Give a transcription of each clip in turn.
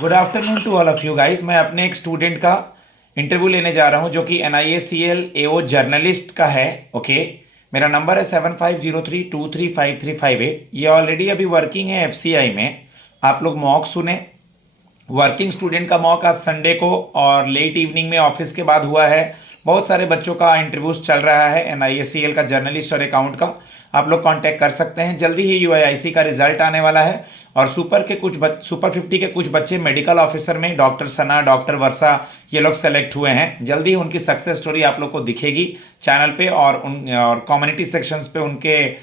Good afternoon to all of you guys. मैं अपने एक स्टूडेंट का इंटरव्यू लेने जा रहा हूं जो कि NIACL AO जर्नलिस्ट का है। ओके, मेरा नंबर है 7503235358। ये ऑलरेडी अभी वर्किंग है FCI में। आप लोग मॉक सुने। वर्किंग स्टूडेंट का मॉक आज संडे को और लेट इवनिंग में ऑफिस के बाद हुआ है। बहुत सारे बच्चों का इंटरव्यूज चल रहा है NIACL का जर्नलिस्ट और अकाउंट का। आप लोग कांटेक्ट कर सकते हैं। जल्दी ही UIIC का रिजल्ट आने वाला है और सुपर 50 के कुछ बच्चे मेडिकल ऑफिसर में डॉक्टर सना, डॉक्टर वर्षा, ये लोग सेलेक्ट हुए हैं। जल्दी ही उनकी सक्सेस स्टोरी आप लोग को दिखेगी चैनल पे और कम्युनिटी सेक्शंस पे उनके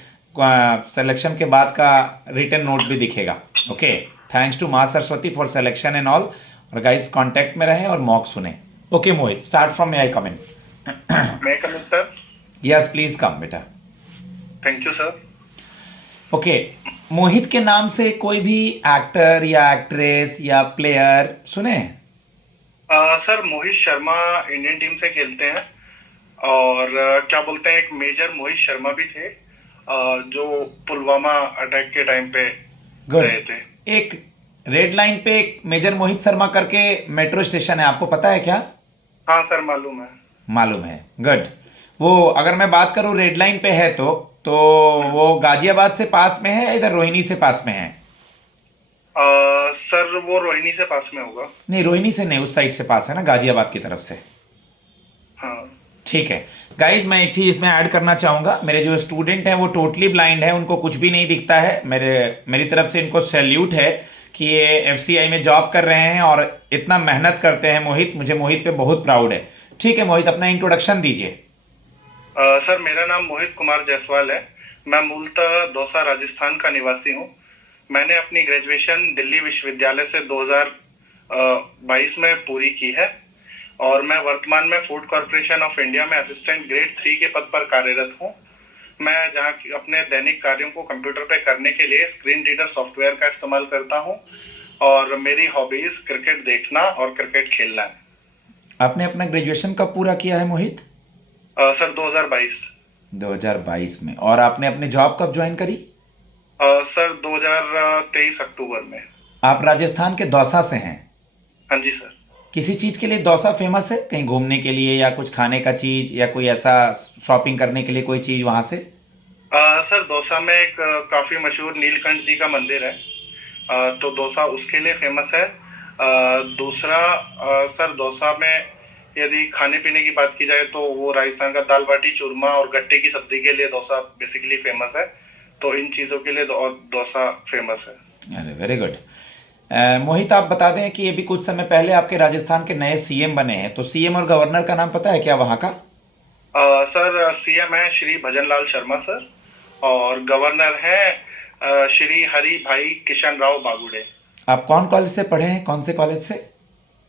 सिलेक्शन के बाद का रिटन नोट भी दिखेगा। ओके, थैंक्स टू माँ Saraswati for selection and all. और गाइस कांटेक्ट में रहें और मॉक सुने। Okay Mohit, start from may I come in? मैं come sir. Yes please come बेटा। Thank you sir. Okay, Mohit के नाम से कोई भी एक्टर या एक्ट्रेस या प्लेयर सुने? Sir Mohit Sharma Indian team से खेलते हैं। और क्या बोलते हैं, एक मेजर मोहित शर्मा भी थे जो पुलवामा अटैक के टाइम पे गुड। रहे थे। एक रेड लाइन पे एक मेजर मोहित शर्मा करके मेट्रो स्टेशन है, आपको पता है क्या? हाँ सर, मालूम है। मालूम है, गुड। वो अगर मैं बात करूं रेड लाइन पे है तो हम्म। वो गाजियाबाद से पास में है या इधर रोहिणी से पास में है? सर वो रोहिणी से पास में होगा। नहीं, रोहिणी से नहीं, उस साइड से पास है ना, गाजियाबाद की तरफ से। हाँ। ठीक है गाइज, मैं एक चीज़ इसमें ऐड करना चाहूँगा। मेरे जो स्टूडेंट हैं वो टोटली ब्लाइंड है, उनको कुछ भी नहीं दिखता है। मेरी तरफ से इनको सैल्यूट है कि ये FCI में जॉब कर रहे हैं और इतना मेहनत करते हैं। मोहित, मुझे मोहित पे बहुत प्राउड है। ठीक है मोहित, अपना इंट्रोडक्शन दीजिए। सर मेरा नाम मोहित कुमार जायसवाल है। मैं मूलतः दौसा राजस्थान का निवासी हूँ। मैंने अपनी ग्रेजुएशन दिल्ली विश्वविद्यालय से 2022 में पूरी की है और मैं वर्तमान में फूड कॉरपोरेशन ऑफ इंडिया में असिस्टेंट ग्रेड 3 के पद पर कार्यरत हूँ। मैं जहाँ अपने दैनिक कार्यों को कंप्यूटर पे करने के लिए स्क्रीन रीडर सॉफ्टवेयर का इस्तेमाल करता हूँ और मेरी हॉबीज क्रिकेट देखना और क्रिकेट खेलना है। आपने अपना ग्रेजुएशन कब पूरा किया है मोहित? सर 2022। 2022 में। और आपने अपनी जॉब कब ज्वाइन करी? सर 2023 अक्टूबर में। आप राजस्थान के दौसा से हैं? हाँ जी सर। किसी चीज़ के लिए दौसा फेमस है, कहीं घूमने के लिए या कुछ खाने का चीज़ या कोई ऐसा शॉपिंग करने के लिए कोई चीज़ वहाँ से? सर दौसा में एक काफी मशहूर नीलकंठ जी का मंदिर है। तो दौसा उसके लिए फेमस है। दूसरा, सर दौसा में यदि खाने पीने की बात की जाए तो वो राजस्थान का दाल बाटी चूरमा और गट्टे की सब्जी के लिए दौसा बेसिकली फेमस है। तो इन चीज़ों के लिए दौसा फेमस है। अरे वेरी गुड। मोहित, आप बता दें कि अभी कुछ समय पहले आपके राजस्थान के नए CM बने हैं, तो CM और गवर्नर का नाम पता है क्या वहाँ का? सर सीएम है श्री भजनलाल शर्मा सर और गवर्नर है श्री हरि भाई किशन राव बागुड़े। आप कौन कॉलेज से पढ़े हैं, कौन से कॉलेज से?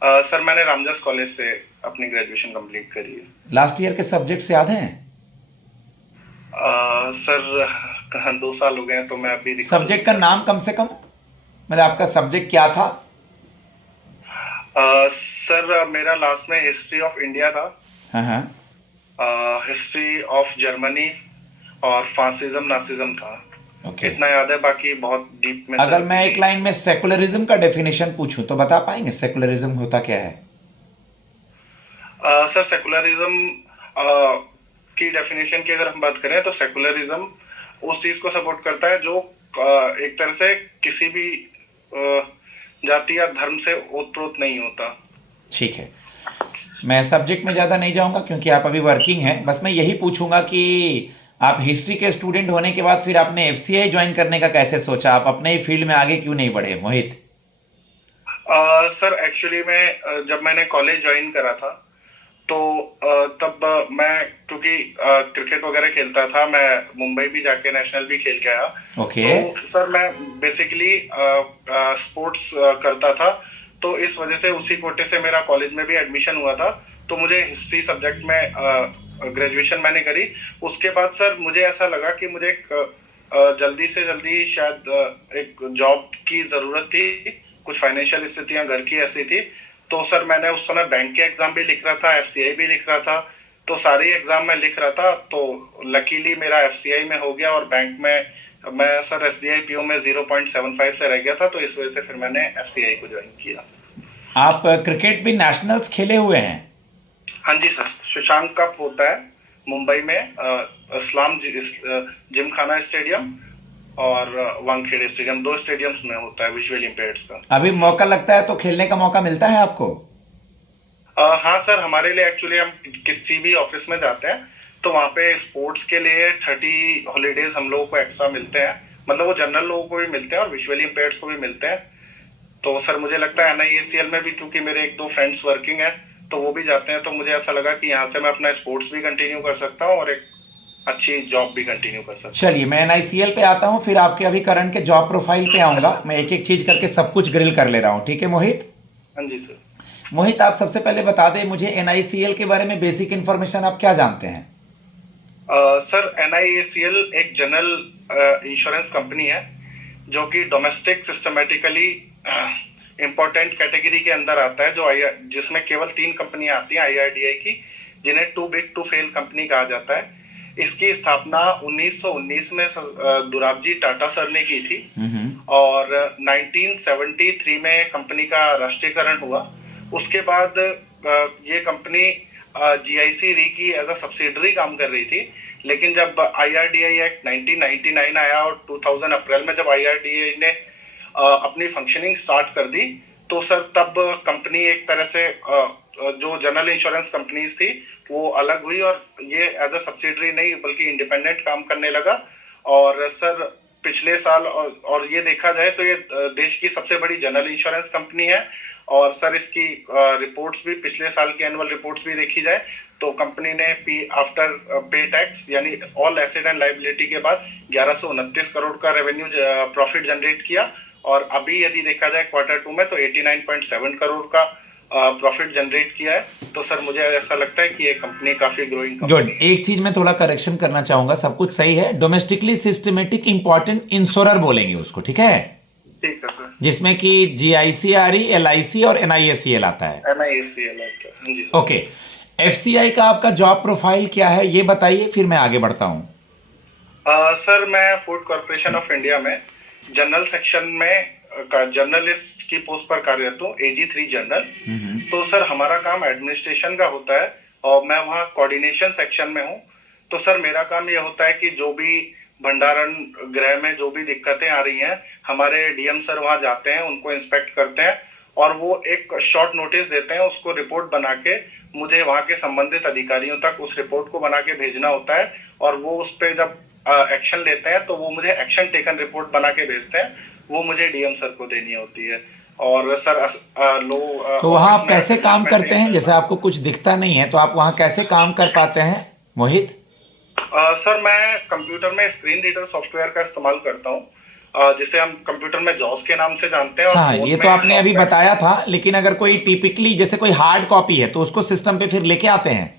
सर मैंने रामदास कॉलेज से अपनी ग्रेजुएशन कंप्लीट करी है। लास्ट ईयर के सब्जेक्ट्स याद हैं? सर कहाँ 2 साल हो गए हैं तो मैं अभी सब्जेक्ट का नाम कम से कम, मतलब आपका सब्जेक्ट क्या था? सर मेरा लास्ट में हिस्ट्री ऑफ इंडिया था, हाँ हाँ। हिस्ट्री ऑफ जर्मनी और फासिज्म नासिज्म था। ओके। इतना याद है, बाकी बहुत डीप में अगर सर मैं एक लाइन में सेकुलरिज्म का डेफिनेशन पूछूं तो बता पाएंगे सेकुलरिज्म होता क्या है? सर सेकुलरिज्म की डेफिनेशन की अगर हम बात करें तो सेकुलरिज्म उस चीज को सपोर्ट करता है जो एक तरह से किसी भी जाति या धर्म से ओतप्रोत नहीं होता। ठीक है, मैं सब्जेक्ट में ज़्यादा नहीं जाऊंगा क्योंकि आप अभी वर्किंग हैं। बस मैं यही पूछूंगा कि आप हिस्ट्री के स्टूडेंट होने के बाद फिर आपने FCI ज्वाइन करने का कैसे सोचा? आप अपने ही फील्ड में आगे क्यों नहीं बढ़े मोहित? सर एक्चुअली मैं जब मैंने कॉलेज ज्वाइन करा था तो तब मैं क्योंकि क्रिकेट वगैरह खेलता था, मैं मुंबई भी जाके नेशनल भी खेल के आया। ओके। तो सर मैं बेसिकली स्पोर्ट्स करता था, तो इस वजह से उसी कोटे से मेरा कॉलेज में भी एडमिशन हुआ था। तो मुझे हिस्ट्री सब्जेक्ट में ग्रेजुएशन मैंने करी। उसके बाद सर मुझे ऐसा लगा कि मुझे एक जल्दी से जल्दी शायद एक जॉब की ज़रूरत थी। कुछ फाइनेंशियल स्थितियां घर की ऐसी थी। तो सर मैंने उस समय बैंक के एग्जाम भी लिख रहा था, FCI भी लिख रहा था। तो सारे एग्जाम मैं लिख रहा था, तो लकीली मेरा FCI में हो गया और बैंक में मैं सर एसबीआई पीओ में 0.75 से रह गया था, तो इस वजह से फिर मैंने एफसीआई को ज्वाइन किया। आप क्रिकेट भी नेशनल्स खेले हुए हैं? हाँ जी सर, शशांक कप होता है मुंबई में, इस्लाम जिमखाना स्टेडियम और वानखेड़े स्टेडियम, दो स्टेडियम्स में होता है विजुअली इम्पेयर्ड्स का। अभी मौका लगता है तो खेलने का मौका मिलता है आपको? हाँ सर, हमारे लिए एक्चुअली हम किसी भी ऑफिस में जाते हैं तो वहाँ पे स्पोर्ट्स के लिए 30 हॉलीडेज हम लोगों को एक्स्ट्रा मिलते हैं, मतलब वो जनरल लोगों को भी मिलते हैं और विजुअली इम्पेयर्ड्स को भी मिलते हैं। तो सर मुझे लगता है एनआईएसीएल में भी, क्योंकि मेरे एक दो फ्रेंड्स वर्किंग है तो वो भी जाते हैं, तो मुझे ऐसा लगा कि यहाँ से मैं अपना स्पोर्ट्स भी कंटिन्यू कर सकता हूँ और एक अच्छी जॉब भी कंटिन्यू कर सकता हूँ। चलिए, मैं एनआईसीएल पे आता हूँ, फिर आपके अभी करंट के जॉब प्रोफाइल पे आऊँगा। मैं एक एक चीज़ करके सब कुछ ग्रिल कर ले रहा हूँ, ठीक है मोहित? हाँ जी सर। मोहित, आप सबसे पहले बता दें मुझे एनआईसीएल के बारे में बेसिक इन्फॉर्मेशन आप क्या जानते हैं? सर एनआईएसीएल एक जनरल इंश्योरेंस कंपनी है जो कि डोमेस्टिक सिस्टमेटिकली इम्पोर्टेंट कैटेगरी के अंदर आता है, जो जिसमें केवल 3 कंपनियां आती हैं आईआरडीआई की, जिन्हें too big to fail company कहा जाता है। इसकी स्थापना 1919 में दुराबजी टाटा सर ने की थी और 1973 में कंपनी का राष्ट्रीयकरण हुआ। उसके बाद ये कंपनी जीआईसी री की एज अ सब्सिडरी काम कर रही थी, लेकिन जब आईआरडीआई एक्ट 1999 आया और 2000 अप्रैल में जब आईआरडीआई ने अपनी फंक्शनिंग स्टार्ट कर दी, तो सर तब कंपनी एक तरह से जो जनरल इंश्योरेंस कंपनीज थी वो अलग हुई और ये एज अ सब्सिडरी नहीं बल्कि इंडिपेंडेंट काम करने लगा। और सर पिछले साल और ये देखा जाए तो ये देश की सबसे बड़ी जनरल इंश्योरेंस कंपनी है। और सर इसकी रिपोर्ट्स भी, पिछले साल की एनुअल रिपोर्ट्स भी देखी जाए तो कंपनी ने आफ्टर पे टैक्स यानी ऑल एसेट एंड लायबिलिटी के बाद 1129 करोड़ का रेवेन्यू प्रॉफिट जनरेट किया। और अभी यदि देखा जाए Q2 में तो 89.7 करोड़ का प्रॉफिट जनरेट किया है। तो सर मुझे ऐसा लगता है कि ये कंपनी काफी ग्रोइंग कंपनी गुड। एक चीज मैं थोड़ा करेक्शन करना चाहूंगा, सब कुछ सही है। डोमेस्टिकली सिस्टमेटिक इंपॉर्टेंट इंश्योरर बोलेंगे उसको, ठीक है? ठीक है सर। जिसमें कि जीआईसीआरई, एलआईसी और एनआईएसीएल आता है। एनआईएसीएल आता है, हाँ जी सर। ओके, एफसीआई का आपका जॉब प्रोफाइल क्या है ये बताइए, फिर मैं आगे बढ़ता हूँ। सर मैं फूड कॉर्पोरेशन ऑफ इंडिया में जनरल सेक्शन में जर्नलिस्ट की पोस्ट पर कार्यरत हूँ, AG3 जनरल। तो सर हमारा काम एडमिनिस्ट्रेशन का होता है और मैं वहाँ कोऑर्डिनेशन सेक्शन में हूँ। तो सर मेरा काम ये होता है कि जो भी भंडारण गृह में जो भी दिक्कतें आ रही हैं, हमारे डीएम सर वहाँ जाते हैं, उनको इंस्पेक्ट करते हैं और वो एक शॉर्ट नोटिस देते हैं, उसको रिपोर्ट बना के मुझे वहाँ के संबंधित अधिकारियों तक उस रिपोर्ट को बना के भेजना होता है। और वो उस पर जब एक्शन लेते हैं तो वो मुझे एक्शन टेकन रिपोर्ट बना के भेजते हैं, वो मुझे डीएम सर को देनी होती है। और सर तो वहाँ आप कैसे काम करते हैं? जैसे आपको कुछ दिखता नहीं है तो आप वहाँ कैसे काम कर पाते हैं मोहित? सर मैं कंप्यूटर में स्क्रीन रीडर सॉफ्टवेयर का इस्तेमाल करता हूँ, जिसे हम कंप्यूटर में जॉस के नाम से जानते हैं। और हाँ, ये तो आपने अभी बताया था, लेकिन अगर कोई टिपिकली जैसे कोई हार्ड कॉपी है तो उसको सिस्टम पे फिर लेके आते हैं?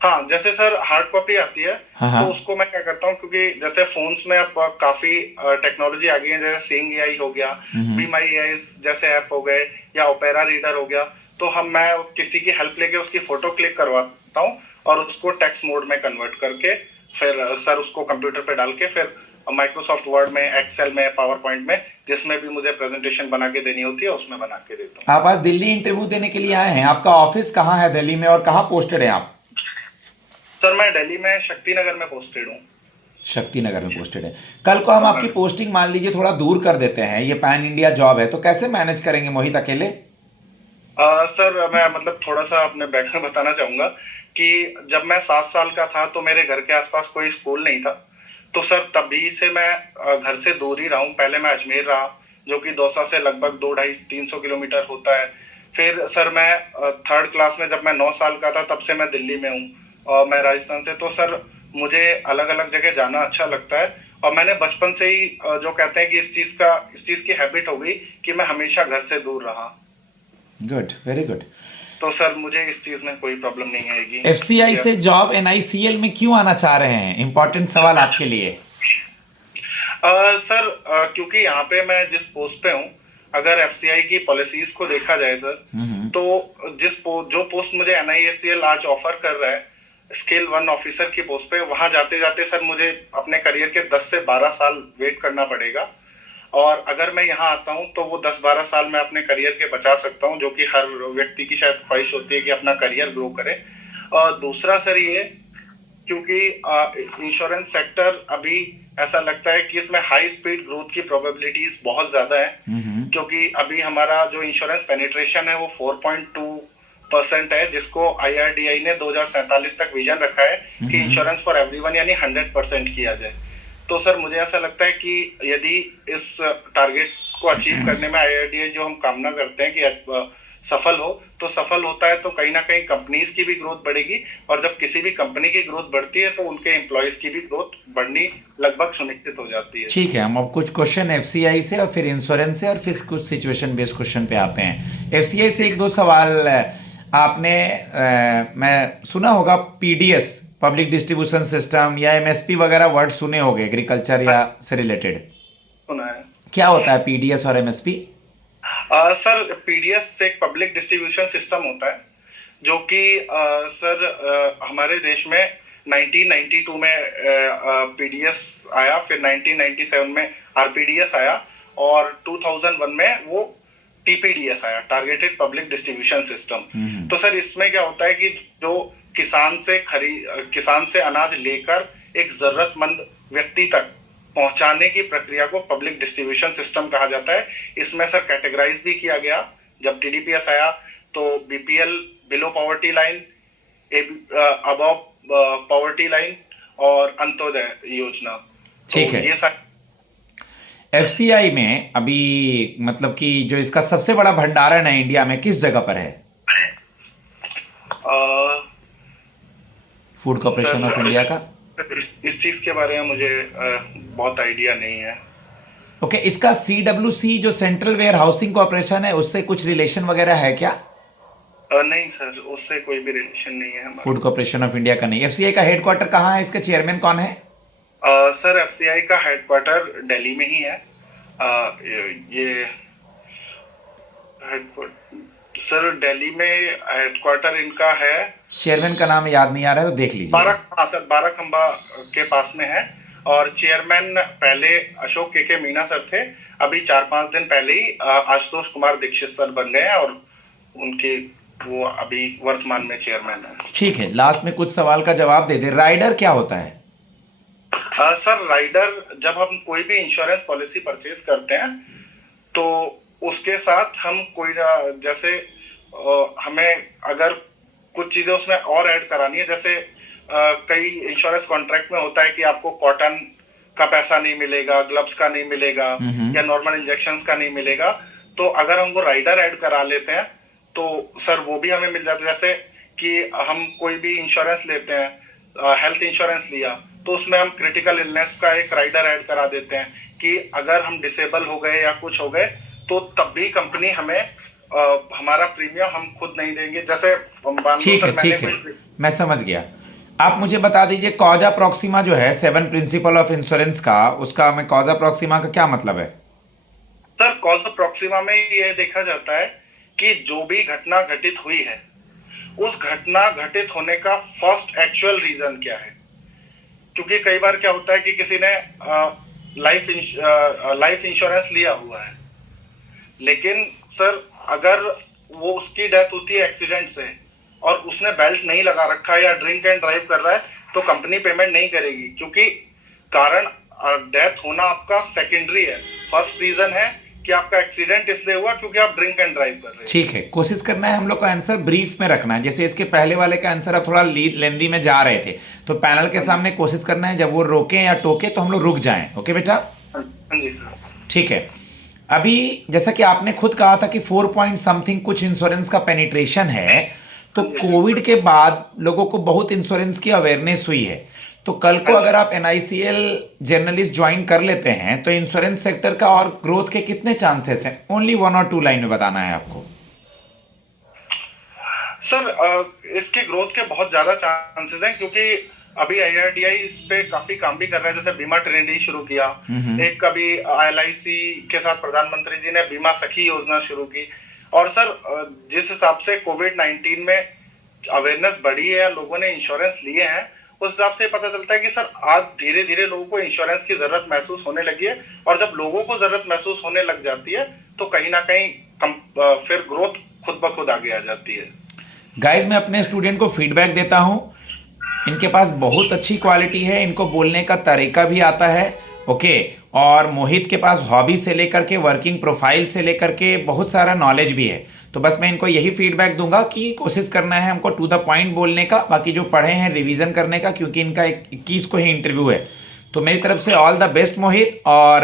हाँ, जैसे सर हार्ड कॉपी आती है हाँ। तो उसको मैं क्या करता हूँ, क्योंकि जैसे फोन्स में अब काफी टेक्नोलॉजी आ गई है, जैसे सीइंग एआई हो गया, बी माई एआई जैसे ऐप हो गए या ओपेरा रीडर हो गया, तो मैं किसी की हेल्प लेके उसकी फोटो क्लिक करवाता हूँ और उसको टेक्स्ट मोड में कन्वर्ट करके फिर सर उसको कंप्यूटर पे डाल के फिर माइक्रोसॉफ्ट वर्ड में, एक्सेल में, पावर पॉइंट में, जिसमें भी मुझे प्रेजेंटेशन बना के देनी होती है उसमें बना के देता हूँ। आप आज दिल्ली इंटरव्यू देने के लिए आए हैं, आपका ऑफिस कहाँ है दिल्ली में और कहाँ पोस्टेड है आप? सर मैं दिल्ली में शक्ति नगर में पोस्टेड हूँ। शक्ति नगर में पोस्टेड है। कल को हम आपकी पोस्टिंग मान लीजिए थोड़ा दूर कर देते हैं, ये पैन इंडिया जॉब है, तो कैसे मैनेज करेंगे मोहित अकेले? सर मैं मतलब थोड़ा सा अपने बैक में बताना चाहूंगा कि जब मैं 7 साल का था तो मेरे घर के आसपास कोई स्कूल नहीं था। तो सर तभी से मैं घर से दूर ही रहा हूँ। पहले मैं अजमेर रहा, जो कि दौसा से लगभग 200-250-300 किलोमीटर होता है। फिर सर मैं 3rd क्लास में जब मैं 9 साल का था तब से मैं दिल्ली में हूँ और मैं राजस्थान से। तो सर मुझे अलग अलग जगह जाना अच्छा लगता है और मैंने बचपन से ही जो कहते हैं कि इस चीज़ की हैबिट हो गई कि मैं हमेशा घर से दूर रहा। Good, very good. तो सर मुझे इस चीज में कोई प्रॉब्लम नहीं आएगी। एफसीआई से जॉब एनआईसीएल में क्यों आना चाह रहे हैं? इंपॉर्टेंट सवाल आपके लिए। सर क्योंकि यहाँ पे मैं जिस पोस्ट पे हूँ, अगर एफसीआई की पॉलिसीज को देखा जाए सर, तो जो पोस्ट मुझे एनआईएसीएल आज ऑफर कर रहा है, स्केल 1 ऑफिसर की पोस्ट पे, वहां जाते जाते सर मुझे अपने करियर के 10 से 12 साल वेट करना पड़ेगा। और अगर मैं यहाँ आता हूँ तो वो 10-12 साल मैं अपने करियर के बचा सकता हूँ, जो कि हर व्यक्ति की शायद ख्वाहिश होती है कि अपना करियर ग्रो करे। और दूसरा सर ये, क्योंकि इंश्योरेंस सेक्टर अभी ऐसा लगता है कि इसमें हाई स्पीड ग्रोथ की प्रोबेबिलिटीज बहुत ज्यादा है, क्योंकि अभी हमारा जो इंश्योरेंस पेनिट्रेशन है वो 4.2% है, जिसको IRDAI ने 2047 तक विजन रखा है कि इंश्योरेंस फॉर एवरीवन यानी 100% किया जाए। तो सर मुझे ऐसा लगता है कि यदि इस टारगेट को अचीव करने में IRDAI जो हम कामना करते हैं कि सफल हो, तो सफल होता है तो कहीं ना कहीं कंपनीज की भी ग्रोथ बढ़ेगी, और जब किसी भी कंपनी की ग्रोथ बढ़ती है तो उनके एम्प्लॉयज की भी ग्रोथ बढ़नी लगभग सुनिश्चित हो जाती है। ठीक है, हम अब कुछ क्वेश्चन एफसीआई से और फिर इंश्योरेंस से और फिर कुछ सिचुएशन बेस्ड क्वेश्चन पे आते हैं। एफसीआई से एक दो सवाल आपने मैं सुना होगा पीडीएस, पब्लिक डिस्ट्रीब्यूशन सिस्टम, या एमएसपी वगैरह वर्ड सुने होंगे एग्रीकल्चर या से रिलेटेड। सुना है। क्या होता है पीडीएस और एमएसपी? सर पीडीएस एक पब्लिक डिस्ट्रीब्यूशन सिस्टम होता है, जो कि सर हमारे देश में 1992 में पीडीएस आया, फिर 1997 में आरपीडीएस आया, और 2001 में वो टीपीडीएस आया, टारगेटेड पब्लिक डिस्ट्रीब्यूशन सिस्टम। तो सर इसमें क्या होता है कि जो किसान से अनाज लेकर एक जरूरतमंद व्यक्ति तक पहुंचाने की प्रक्रिया को पब्लिक डिस्ट्रीब्यूशन सिस्टम कहा जाता है। इसमें सर कैटेगराइज भी किया गया। जब टीडीपीएस आया तो BPL, below poverty line, above poverty line, और अंत्योदय योजना। ठीक है। ये सारे एफसीआई में अभी मतलब कि जो इसका सबसे बड़ा भंडारण है इंडिया में किस जगह पर है? फूड कॉर्पोरेशन ऑफ इंडिया का। इस चीज के बारे में मुझे बहुत आइडिया नहीं है। ओके, इसका सीडब्ल्यूसी जो सेंट्रल वेयर हाउसिंग कॉर्पोरेशन है उससे कुछ रिलेशन वगैरह है क्या? नहीं सर, उससे कोई भी रिलेशन नहीं है हमारा। फूड कॉर्पोरेशन ऑफ इंडिया का नहीं। एफसीआई का हेडक्वार्टर कहाँ है? इसका चेयरमैन कौन है? सर एफसीआई का हेडक्वार्टर दिल्ली में ही है। ये हेडक्वार्टर सर दिल्ली में हेडक्वार्टर इनका है। चेयरमैन का नाम याद नहीं आ रहा है तो देख लीजिए। सर बाराखंबा के पास में है, और चेयरमैन पहले अशोक के मीना सर थे। अभी 4-5 दिन पहले ही आशुतोष कुमार दीक्षित सर बन गए हैं, और उनके वो अभी वर्तमान में चेयरमैन है। ठीक है, लास्ट में कुछ सवाल का जवाब दे दे। राइडर क्या होता है? सर राइडर, जब हम कोई भी इंश्योरेंस पॉलिसी परचेज करते हैं तो उसके साथ हम कोई जैसे हमें अगर कुछ चीजें उसमें और ऐड करानी है, जैसे कई इंश्योरेंस कॉन्ट्रैक्ट में होता है कि आपको कॉटन का पैसा नहीं मिलेगा, ग्लव्स का नहीं मिलेगा, या नॉर्मल इंजेक्शंस का नहीं मिलेगा। तो अगर हम वो राइडर ऐड करा लेते हैं तो सर वो भी हमें मिल जाता है। जैसे कि हम कोई भी इंश्योरेंस लेते हैं, हेल्थ इंश्योरेंस लिया, तो उसमें हम क्रिटिकल इलनेस का एक राइडर ऐड करा देते हैं कि अगर हम डिसेबल हो गए या कुछ हो गए तो तब भी कंपनी हमें हमारा प्रीमियम हम खुद नहीं देंगे। जैसे ठीक है, मैं समझ गया। आप मुझे बता दीजिए कॉजा प्रॉक्सिमा जो है 7 प्रिंसिपल ऑफ इंश्योरेंस का, उसका में कॉजा प्रॉक्सिमा का क्या मतलब है? सर कॉजा प्रॉक्सिमा में ये देखा जाता है कि जो भी घटना घटित हुई है, उस घटना घटित होने का फर्स्ट एक्चुअल रीजन क्या है। क्योंकि कई बार क्या होता है कि किसी ने लाइफ इंश्योरेंस लिया हुआ है, लेकिन सर अगर वो उसकी डेथ होती है एक्सीडेंट से और उसने बेल्ट नहीं लगा रखा है या ड्रिंक एंड ड्राइव कर रहा है, तो कंपनी पेमेंट नहीं करेगी, क्योंकि कारण डेथ होना आपका सेकेंडरी है। फर्स्ट रीजन है कि आपका एक्सीडेंट इसलिए हुआ क्योंकि आप ड्रिंक एंड ड्राइव कर रहे हैं। ठीक है, कोशिश करना है हम लोग का आंसर ब्रीफ में रखना है। जैसे इसके पहले वाले का आंसर अब थोड़ा लेंदी में जा रहे थे, तो पैनल के सामने कोशिश करना है जब वो रोके या टोके तो हम लोग रुक जाएं। ओके बेटा? हाँ जी सर। ठीक है, अभी जैसा कि आपने खुद कहा था कि 4 पॉइंट समथिंग कुछ इंश्योरेंस का पेनिट्रेशन है, तो कोविड के बाद लोगों को बहुत इंश्योरेंस की अवेयरनेस हुई है। तो कल को अगर आप NICL जर्नलिस्ट ज्वाइन कर लेते हैं तो इंश्योरेंस सेक्टर का और ग्रोथ के कितने चांसेस हैं? ओनली 1 और 2 लाइन में बताना है आपको। सर इसके ग्रोथ के बहुत ज्यादा चांसेस हैं, क्योंकि अभी IRDAI इस पे काफी काम भी कर रहा है। जैसे बीमा ट्रेंडी शुरू किया, एक कभी LIC के साथ प्रधानमंत्री जी ने बीमा सखी योजना शुरू की। और सर जिस हिसाब से कोविड-19 में अवेयरनेस बढ़ी है, लोगों ने इंश्योरेंस लिए हैं, उस हिसाब से पता चलता है कि सर आज धीरे धीरे लोगों को इंश्योरेंस की जरूरत महसूस होने लगी है। और जब लोगों को जरूरत महसूस होने लग जाती है तो कहीं ना कहीं फिर ग्रोथ खुद ब खुद आगे आ जाती है। गाइज मैं अपने स्टूडेंट को फीडबैक देता हूँ, इनके पास बहुत अच्छी क्वालिटी है, इनको बोलने का तरीका भी आता है। ओके, और मोहित के पास हॉबी से लेकर के वर्किंग प्रोफाइल से लेकर के बहुत सारा नॉलेज भी है। तो बस मैं इनको यही फीडबैक दूंगा कि कोशिश करना है हमको टू द पॉइंट बोलने का, बाकी जो पढ़े हैं रिवीजन करने का, क्योंकि इनका 21 को ही इंटरव्यू है। तो मेरी तरफ से ऑल द बेस्ट मोहित। और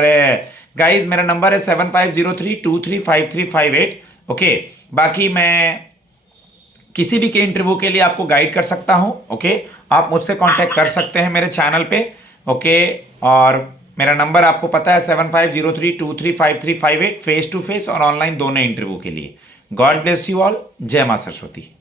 गाइज मेरा नंबर है 7503235358। ओके, बाकी मैं किसी भी के इंटरव्यू के लिए आपको गाइड कर सकता हूं। ओके, आप मुझसे कांटेक्ट कर सकते हैं मेरे चैनल पे। ओके, और मेरा नंबर आपको पता है 7503235358, फेस टू फेस और ऑनलाइन दोनों इंटरव्यू के लिए। God bless you all. जय मां सरस्वती।